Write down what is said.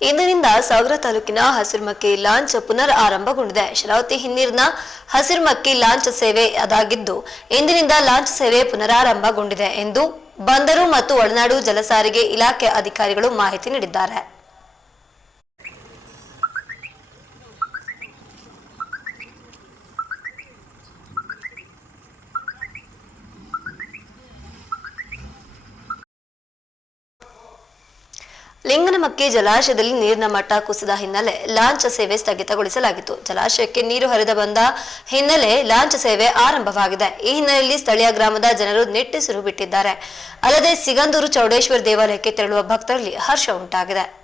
ಇಂದಿನಿಂದ ಸಾಗರ ತಾಲೂಕಿನ ಹಸಿರುಮಕ್ಕಿ ಲಾಂಚ್ ಪುನರ್ ಆರಂಭಗೊಂಡಿದೆ. ಶರಾವತಿ ಹಿನ್ನೀರಿನ ಹಸಿರುಮಕ್ಕಿ ಲಾಂಚ್ ಸೇವೆ ಅದಾಗಿದ್ದು, ಇಂದಿನಿಂದ ಲಾಂಚ್ ಸೇವೆ ಪುನರಾರಂಭಗೊಂಡಿದೆ ಎಂದು ಬಂದರು ಮತ್ತು ಒಳನಾಡು ಜಲಸಾರಿಗೆ ಇಲಾಖೆ ಅಧಿಕಾರಿಗಳು ಮಾಹಿತಿ ನೀಡಿದ್ದಾರೆ. ಲಿಂಗನಮಕ್ಕಿ ಜಲಾಶಯದಲ್ಲಿ ನೀರಿನ ಮಟ್ಟ ಕುಸಿದ ಹಿನ್ನೆಲೆ ಲಾಂಚ್ ಸೇವೆ ಸ್ಥಗಿತಗೊಳಿಸಲಾಗಿತ್ತು. ಜಲಾಶಯಕ್ಕೆ ನೀರು ಹರಿದು ಬಂದ ಹಿನ್ನೆಲೆ ಲಾಂಚ್ ಸೇವೆ ಆರಂಭವಾಗಿದೆ. ಈ ಹಿನ್ನೆಲೆಯಲ್ಲಿ ಸ್ಥಳೀಯ ಗ್ರಾಮದ ಜನರು ನಿಟ್ಟುಸಿರು ಬಿಟ್ಟಿದ್ದಾರೆ. ಅಲ್ಲದೆ ಸಿಗಂದೂರು ಚೌಡೇಶ್ವರ ದೇವಾಲಯಕ್ಕೆ ತೆರಳುವ ಭಕ್ತರಲ್ಲಿ ಹರ್ಷ ಉಂಟಾಗಿದೆ.